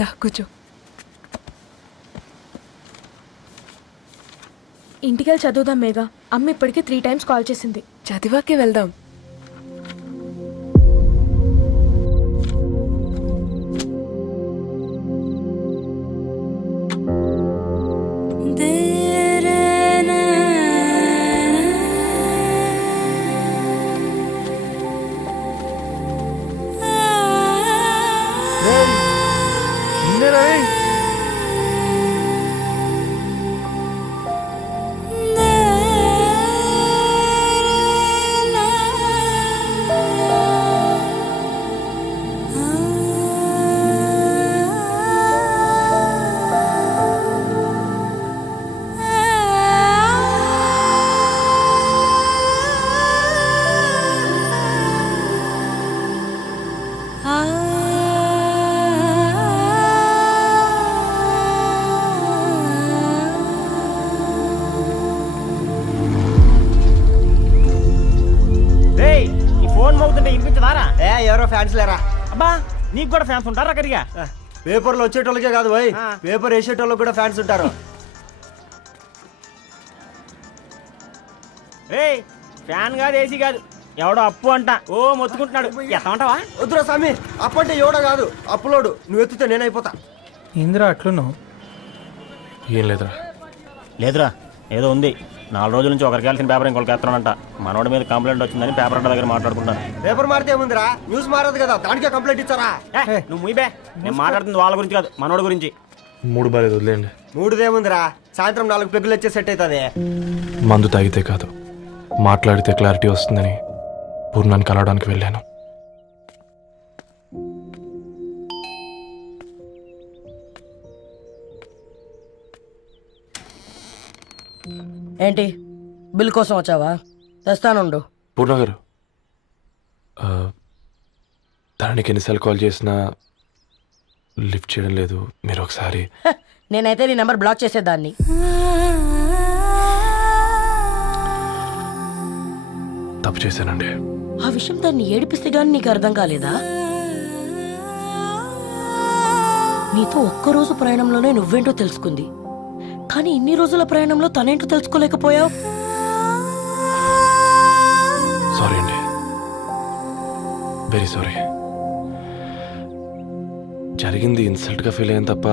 దా కూర్చో. ఇంటికెళ్ళి చదువుదాం మేఘా. అమ్మ ఇప్పటికే 3 times కాల్ చేసింది. చదివాకే వెళ్దాం. ఎవరో ఫ్యాన్స్ లేరా? అబ్బా నీకు కూడా ఫ్యాన్స్ ఉంటారా? కరిగా పేపర్లో వచ్చేటోళ్ళకే కాదు పోయి, పేపర్ వేసేటోళ్ళకి కూడా ఫ్యాన్స్ ఉంటారు. ఫ్యాన్ కాదు, ఏసీ కాదు, ఎవడో అప్పు అంట ఓ మొత్తుకుంటున్నాడు. ఎత్తమంటావా? వద్దురా స్వామి, అప్పు అంటే ఎవడో కాదు, అప్పులోడు. నువ్వు ఎత్తుతే నేనైపోతా. ఏందిరా అట్లున్నావు? ఏం లేదురా. లేదురా, ఏదో ఉంది. 4 రోజుల నుంచి ఒకరికి వెళ్ళిన పేపర్ ఇంకొకరికి ఎత్తనంట. మనోడి మీద కంప్లైంట్ వచ్చిందని పేపర్ అంట దగ్గర మాట్లాడుకుంటాను. పేపర్ మారితే ఏముందిరా, న్యూస్ మారదు కదా, దానికే కంప్లైంట్ ఇచ్చారా? నువ్వు ముయ్యబే, నేను మాట్లాడుతుంది వాళ్ళ గురించి కాదు, మనోడి గురించి. మూడు బాలేదు, వదిలేండి. మూడుదేముందిరా, సాయంత్రం 4 పెగ్గులు వచ్చే సెట్ అవుతుంది. మందు తాగితే కాదు, మాట్లాడితే క్లారిటీ వస్తుందని పూర్ణాన్ని కలవడానికి వెళ్ళాను. ఏంటి, బిల్ కోసం వచ్చావా? తెస్తానుండు. పూర్ణ గారు, తనకి ఎన్నిసార్లు కాల్ చేసినా లిఫ్ట్ చేయడం లేదు. మీరు ఒకసారి నేనైతే నీ నెంబర్ బ్లాక్ చేసేదాన్ని. తప్పు చేశానండి. ఆ విషయం దాన్ని ఏడిపిస్తే గానీ నీకు అర్థం కాలేదా? నీతో ఒక్కరోజు ప్రయాణంలోనే నువ్వేంటో తెలుసుకుంది, కానీ ఇన్ని రోజుల ప్రయాణంలో తనేంటో తెలుసుకోలేకపోయావు. సారీ అండి, వెరీ సారీ. జరిగింది ఇన్సల్ట్గా ఫీల్ అయ్యాను తప్ప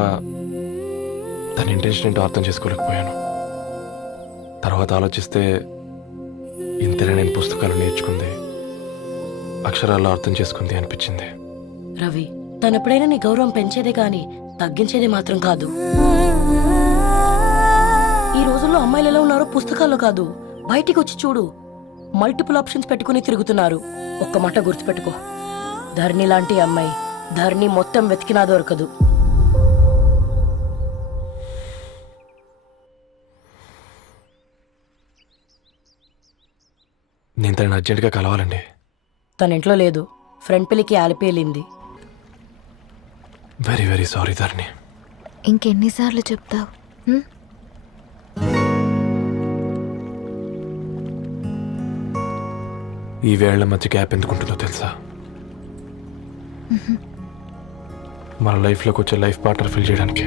తన ఇంటెన్షన్ ఏంటో అర్థం చేసుకోలేకపోయాను. తర్వాత ఆలోచిస్తే ఇంతనే నేను పుస్తకాలు నేర్చుకుంది, అక్షరాల్లో అర్థం చేసుకుంది అనిపించింది. రవి, తనెప్పుడైనా నీ గౌరవం పెంచేదే కానీ తగ్గించేదే మాత్రం కాదు. ఈ రోజుల్లో అమ్మాయిలు ఎలా ఉన్నారో పుస్తకాల్లో కాదు, బయటికి వచ్చి చూడు. మల్టిపుల్ ఆప్షన్స్ పెట్టుకుని తిరుగుతున్నారు. ఒక్క మాట గుర్తుపెట్టుకో, ధరణి లాంటి అమ్మాయి ధరణి మొత్తం వెతికినా దొరకదు. నేను తనని అర్జెంటుగా కలవాలండి. తన ఇంట్లో లేదు, ఫ్రెండ్ పెళ్లికి ఆలిపేలింది. వెరీ వెరీ సారీ ధరణి. ఇంకెన్నిసార్లు చెప్తావు? ఈ వేళ్ల మధ్య గ్యాప్ ఎందుకుంటుందో తెలుసా? మన లైఫ్లోకి వచ్చే లైఫ్ పార్ట్నర్ ఫిల్ చేయడానికి.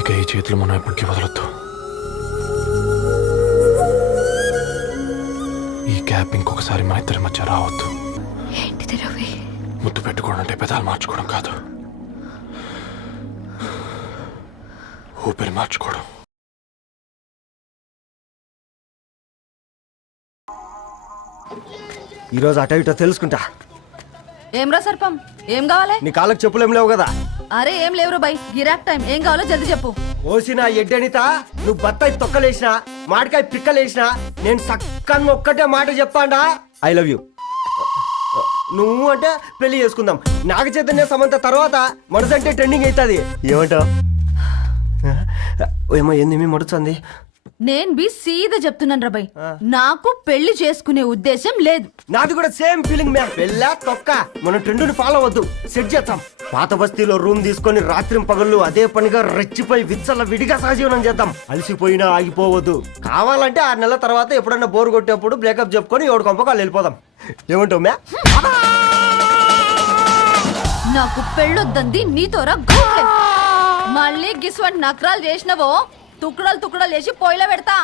ఇక ఈ చేతులు మనం ఎప్పటికీ వదలొద్దు. ఈ గ్యాప్ ఇంకొకసారి మన ఇద్దరి మధ్య రావద్దు. ఏంటిది రవి? ముద్దు పెట్టుకోవడం అంటే పెదాలు మార్చుకోవడం కాదు, ఊపిరి మార్చుకోవడం. ఈరోజు అటో ఇటో తెలుసుకుంటా. ఏమ్రా సర్పం, ఏం కావాలి? నీ కాళ్ళకి చెప్పులు ఏం లేవు కదా? అరే ఏం లేవురా బై, గిరాక్ టైం. ఏం కావాలో జల్దీ చెప్పు. ఓసిన ఎడ్డనిత, నువ్వు బత్తాయి తొక్కలేసినా మాడికాయ పిక్కలేసినా నేను సక్కగా ఒక్కటే మాట చెప్పాండా, ఐ లవ్ యూ. నువ్వు అంటే పెళ్లి చేసుకుందాం. నాగ చైతన్య సమంత తర్వాత మనసంటే ట్రెండింగ్ అవుతుంది. ఏమంటావు? ఏమో ఏంది మడుతుంది? నేను బి సీదా చెప్తున్నాను రా బై, నాకు పెళ్లి చేసుకునే ఉద్దేశం లేదు. నాది కూడా సేమ్ ఫీలింగ్ మ్యామ్. పెళ్ళా తొక్క, మనం ట్రెండ్ని ఫాలో అవద్దు, సెట్ చేద్దాం. పాత బస్తీలో రూమ్ తీసుకొని రాత్రి పగళ్ళు అదే పనిగా రెచ్చిపోయి విచ్చల విడిగా సహజీవనం చేద్దాం. అలసిపోయినా ఆగిపోవద్దు. కావాలంటే 6 నెలల తర్వాత ఎప్పుడన్నా బోర్ కొట్టేప్పుడు బ్రేకప్ చెప్పుకొని ఎవడు కొంపకాలు వెళ్ళిపోదాం. ఏమంటావు మ్యా? నాకు పెళ్ళొద్దంది నీతోరా గూట్లే. మళ్ళీ గిస్వంటి నకరాలు చేసినవో తుక్కడలు తుక్కడలు చేసి పొయ్యిలో పెడతా.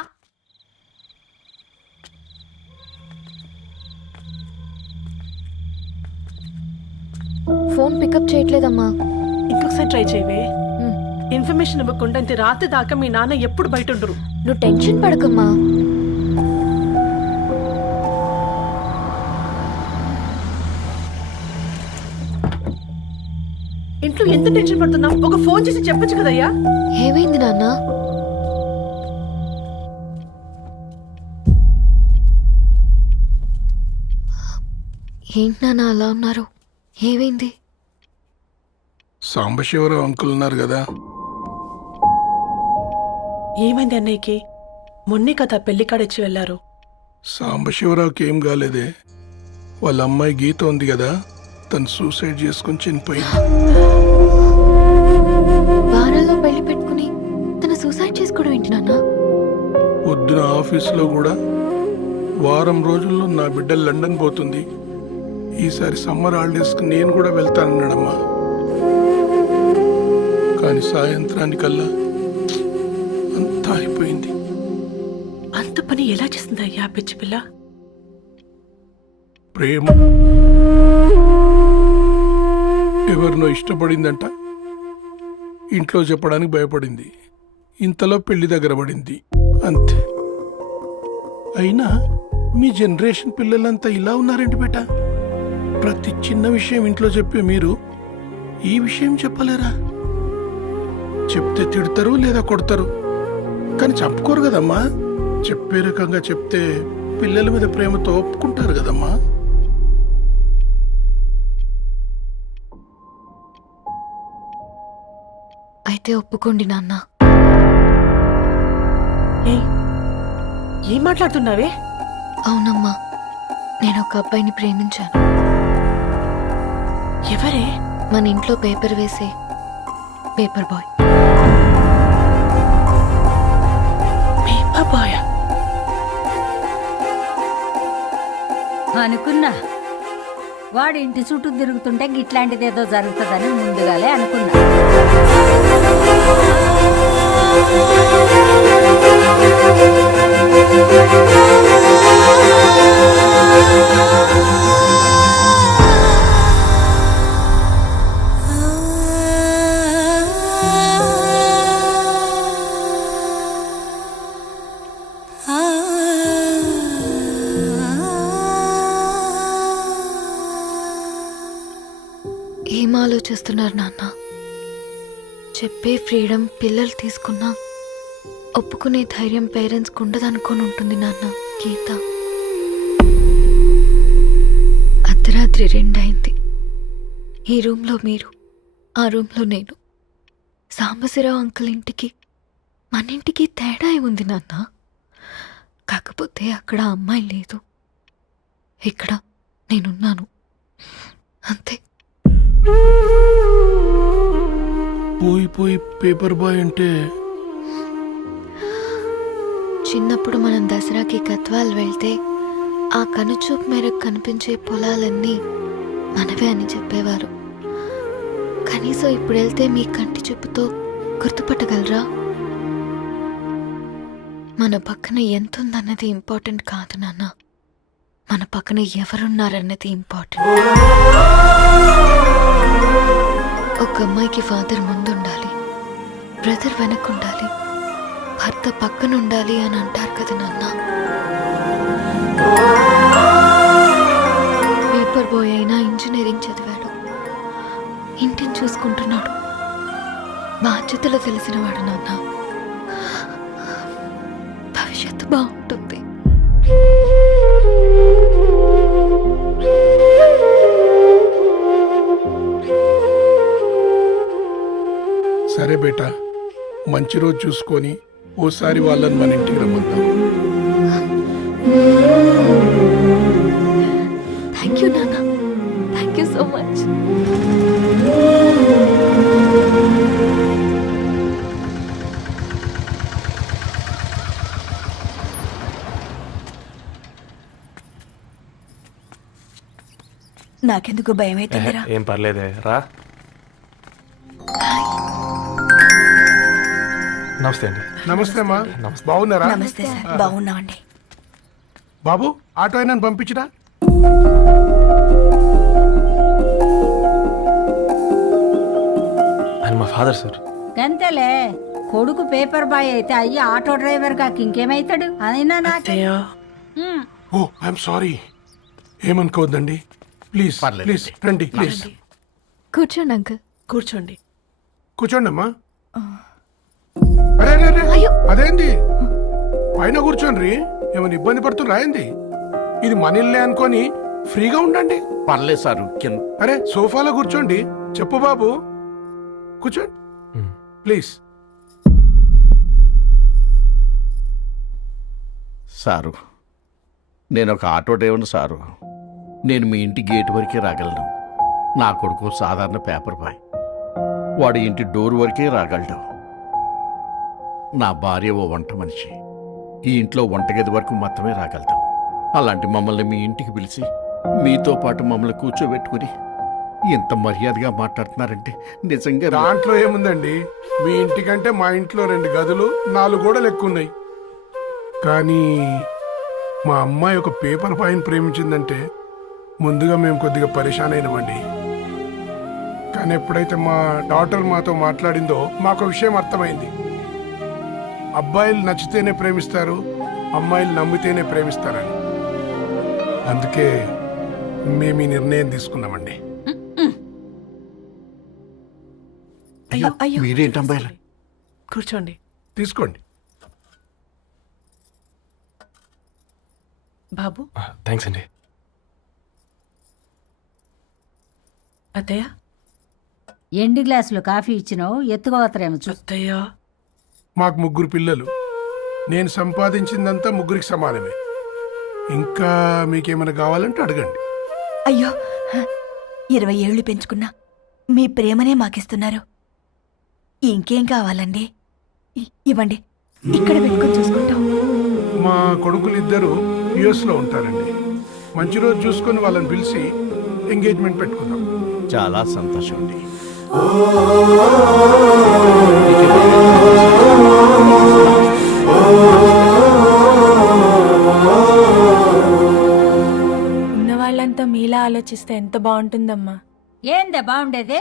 ఫోన్ పికప్ చేయట్లేదమ్మా. ఇంకొకసారి ట్రై చేయవే. ఇన్ఫర్మేషన్ ఇవ్వకుండా ఇంత రాత్రి దాకా మీ నాన్న ఎప్పుడు బయట ఉండరు. నువ్వు టెన్షన్ పడకమ్మా. ఇంట్లో ఎంత టెన్షన్ పడుతున్నావు? ఒక ఫోన్ చేసి చెప్పొచ్చు కదయ్యా. ఏమైంది నాన్న? ఏంటి నాన్న అలా ఉన్నారు? ఏమైంది? సాంబశివరావు అంకుల్ ఉన్నారు కదా, ఏమైంది అన్నయ్యకి? మొన్నే కదా పెళ్లి కాడిచ్చి వెళ్ళారు. సాంబశివరావుకి ఏం కాలేదే. వాళ్ళ అమ్మాయి గీత ఉంది కదా, తను సూసైడ్ చేసుకుని చనిపోయింది. వారాల్లో పెళ్లి పెట్టుకుని తన సూసైడ్ చేసుకోవడం ఏంటి నాన్న? పొద్దున ఆఫీసులో కూడా వారం రోజుల్లో నా బిడ్డ లండన్ పోతుంది, ఈసారి సమ్మర్ హాలిడేస్కి నేను కూడా వెళ్తానన్నాడమ్మా. కానీ సాయంత్రానికల్లా అంతా అయిపోయింది. అంత పని ఎలా చేస్తుందయ్యా పిచ్చి పిల్ల? ప్రేమ ఎవరినో ఇష్టపడిందంట, ఇంట్లో చెప్పడానికి భయపడింది. ఇంతలో పెళ్లి దగ్గర పడింది, అంతే. అయినా మీ జనరేషన్ పిల్లలంతా ఇలా ఉన్నారేంటి బేట? ప్రతి చిన్న విషయం ఇంట్లో చెప్పే మీరు ఈ విషయం చెప్పలేరా? చెప్తే తిడతారు లేదా కొడతారు, కానీ చెప్పుకోరు కదమ్మా. చెప్పే రకంగా చెప్తే పిల్లల మీద ప్రేమతో ఒప్పుకుంటారు కదమ్మా. అయితే ఒప్పుకోండి నాన్న. ఏయ్, ఏం మాట్లాడుతున్నావే? అవునమ్మా, నేను ఒక అబ్బాయిని ప్రేమించాను. ఎవరే? మన ఇంట్లో పేపర్ వేసే పేపర్ బాయ్. Paper boy? అనుకున్నా వాడి ఇంటి చుట్టూ తిరుగుతుంటే గిట్లాంటిదేదో జరుగుతుందని ముందుగాలే అనుకున్నా. ఏం ఆలోచిస్తున్నారు నాన్న? చెప్పే ఫ్రీడమ్ పిల్లలు తీసుకున్నా ఒప్పుకునే ధైర్యం పేరెంట్స్కి ఉండదనుకొని ఉంటుంది నాన్న. గీత అర్ధరాత్రి 2 అయింది. ఈ రూమ్లో మీరు, ఆ రూమ్లో నేను. సాంబశివరావు అంకుల్ ఇంటికి మన ఇంటికి తేడా ఉంది నాన్న. కాకపోతే అక్కడ అమ్మాయి లేదు, ఇక్కడ నేనున్నాను, అంతే. పోయి పోయి పేపర్ బాయ్ అంటే చిన్నప్పుడు మనం దసరాకి గద్వాల్ వెళ్తే ఆ కనుచూపు మేరకు కనిపించే పొలాలన్నీ మనవే అని చెప్పేవారు. కనీసం ఇప్పుడు వెళ్తే మీ కంటి చూపుతో గుర్తుపట్టగలరా? మన పక్కన ఎంత ఉందన్నది ఇంపార్టెంట్ కాదు నాన్న, మన పక్కన ఎవరున్నారన్నది ఇంపార్టెంట్. ఒక అమ్మాయికి ఫాదర్ ముందుండాలి, బ్రదర్ వెనకుండాలి, భర్త పక్కన ఉండాలి అని అంటారు కదా నాన్న. పేపర్ బాయ్ అయినా ఇంజనీరింగ్ చదివాడు, ఇంటిని చూసుకుంటున్నాడు, బాధ్యతలు తెలిసినవాడు నాన్న. భవిష్యత్తు బాగుంటుంది. సరే బేటా, మంచి రోజు చూసుకొని ఓసారి వాళ్ళని మన ఇంటికి రమ్మంటాం. థ్యాంక్ యూ నాన్న, థ్యాంక్ యూ సో మచ్. నాకెందుకు భయం అవుతుందిరా ఏం పర్లేదే రా. నమస్తే అండి. నమస్తే అమ్మా, బాగున్నారా? నమస్తే సార్, బాగున్నామండి. బాబు ఆటో అయినా పంపించరా? ఆయన మా ఫాదర్ సార్. గంతేలే, కొడుకు పేపర్ బాయ్ అయితే అయ్యి ఆటో డ్రైవర్ కాక ఇంకేమైతాడు? అయినా నాకు ఓ ఐఎమ్ సారీ, ఏమనుకోవద్దండి. ప్లీజ్ ప్లీజ్ రండి, ప్లీజ్ కూర్చోండి అంకుల్. కూర్చోండి. కూర్చోండి అమ్మా. అరే అరే అరే, అదేంది పైన కూర్చోండి, ఏమైనా ఇబ్బంది పడుతున్నా ఏంది? ఇది మన ఇల్లే అనుకొని ఫ్రీగా ఉండండి. పర్లేదు సారు. అరే సోఫాలో కూర్చోండి. చెప్పు బాబు, కూర్చోండి ప్లీజ్. సారు, నేను ఒక ఆటో డ్రైవర్ని సారు. నేను మీ ఇంటి గేట్ వరకే రాగలను. నా కొడుకు సాధారణ పేపర్ బాయ్, వాడి ఇంటి డోర్ వరకే రాగలడు. నా భార్య ఓ వంట మనిషి, ఈ ఇంట్లో వంటగది వరకు మాత్రమే రాగలుగుతాం. అలాంటి మమ్మల్ని మీ ఇంటికి పిలిచి మీతో పాటు మమ్మల్ని కూర్చోబెట్టుకుని ఎంత మర్యాదగా మాట్లాడుతున్నారంటే నిజంగా దాంట్లో ఏముందండి, మీ ఇంటికంటే మా ఇంట్లో 2 గదులు 4 గోడలు ఎక్కువ ఉన్నాయి. కానీ మా అమ్మాయి ఒక పేపర్ బాయ్ని ప్రేమించిందంటే ముందుగా మేము కొద్దిగా పరేషాన్ అయినామండి. కానీ ఎప్పుడైతే మా డాటర్ మాతో మాట్లాడిందో మాకు విషయం అర్థమైంది. అబ్బాయిలు నచ్చితేనే ప్రేమిస్తారు, అమ్మాయిలు నమ్మితేనే ప్రేమిస్తారని. అందుకే మేము ఈ నిర్ణయం తీసుకున్నామండి. మీరేంటి అమ్మాయిలు? కూర్చోండి. తీసుకోండి. బాబు. థ్యాంక్స్ అండి. అత్తయ్య. ఎండి గ్లాసులో కాఫీ ఇచ్చినావు, ఎత్తుకోవతరేమో చూ. అత్తయ్య. మాకు 3 పిల్లలు. నేను సంపాదించిందంతా 3కి సమానమే. ఇంకా మీకేమైనా కావాలంటే అడగండి. అయ్యో 20 ఏళ్ళు పెంచుకున్నా మీ ప్రేమనే మాకిస్తున్నారు. ఇంకేం కావాలండి? ఇవ్వండి, ఇక్కడ పెట్టుకొని చూసుకుంటాం. మా కొడుకులు 2 యుఎస్లో ఉంటారండి. మంచి రోజు చూసుకొని వాళ్ళని పిలిచి ఎంగేజ్మెంట్ పెట్టుకుందాం. చాలా సంతోషం అండి. ఉన్న వాళ్ళంతా మీలా ఆలోచిస్తే ఎంత బాగుంటుందమ్మా. ఏందే బాగుండేది?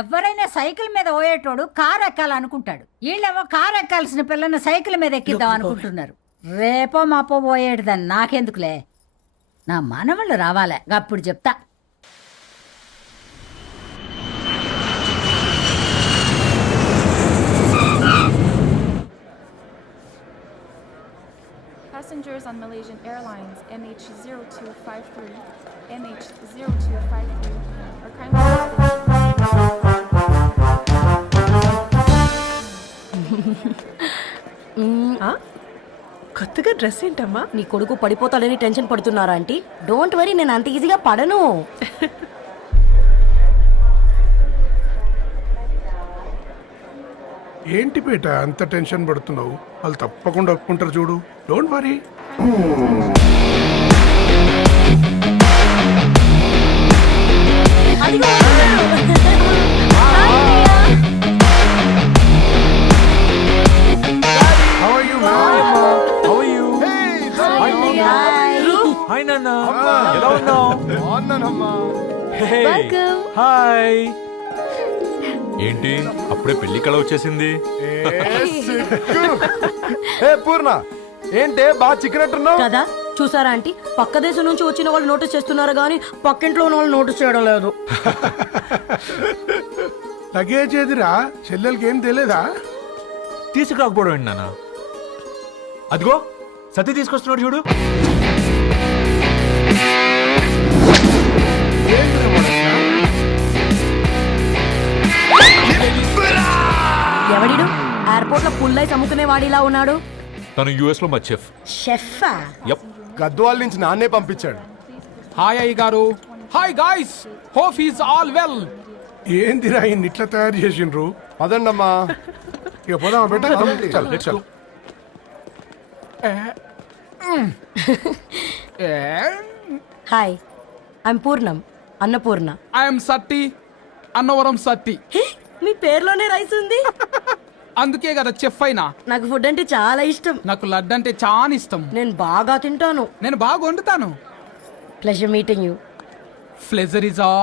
ఎవరైనా సైకిల్ మీద పోయేటోడు కారు ఎక్కాలనుకుంటాడు. వీళ్ళేమో కారు ఎక్కాల్సిన పిల్లని సైకిల్ మీద ఎక్కిద్దాం అనుకుంటున్నారు. రేపో మాపో పోయేడుదని నాకెందుకులే, నా మనవళ్ళు రావాలే, అప్పుడు చెప్తా. Passengers on Malaysian Airlines MH0253, MH0253 are kindly... కొత్తగా డ్రెస్ ఏంటమ్మా? నీ కొడుకు పడిపోతాడని టెన్షన్ పడుతున్నారా ఆంటీ? డోంట్ వరీ, నేను అంత ఈజీగా పడను. ఏంటి పేట అంత టెన్షన్ పడుతున్నావు? వాళ్ళు తప్పకుండా ఒప్పుకుంటారు చూడు. Don't worry. హాయ్. ఏంటి అప్పుడే పెళ్లి కళ వచ్చేసింది? పూర్ణ ఏంటే బాగా చిక్కినట్టున్నావు కదా, చూసారా ఆంటీ? పక్క దేశం నుంచి వచ్చిన వాళ్ళు నోటీస్ చేస్తున్నారు కానీ పక్కింట్లో ఉన్న వాళ్ళు నోటీస్ చేయడం లేదు. లగేజ్ ఏదిరా? చెల్లెలకి ఏం తెలియదా? తీసుకురాకపోవడం ఏంటి నాన్న? అదిగో సతీ తీసుకొస్తున్నాడు చూడు. ఎవడిడు ఎయిర్పోర్ట్ లో పుల్లై అమ్ముకునే వాడిలా ఉన్నాడు? తను యుఎస్ లో మా చెఫ్. షెఫా? యప్. గద్వాల నుంచి నాన్నే పంపించాడు. హాయ్ అయ్య గారు. Hi guys, hope is all well. ఏందిరా ఇన్ని ఇట్లా తయారు చేసిండ్రు? పదండమ్మా. ఇక పోదామా బెట్ట? Hi, I'm Purnam. Annapurna. I am Satti, Annavaram Satti. Hey, మీ పేర్లోనే రైస్ ఉంది. అందుకే కదా చెఫ్ అయినా. నాకు ఫుడ్ అంటే చాలా ఇష్టం. నాకు లడ్డు అంటే చాలా ఇష్టం. నేను బాగా తింటాను. నేను బాగా వండుతాను. Pleasure meeting you. Pleasure is all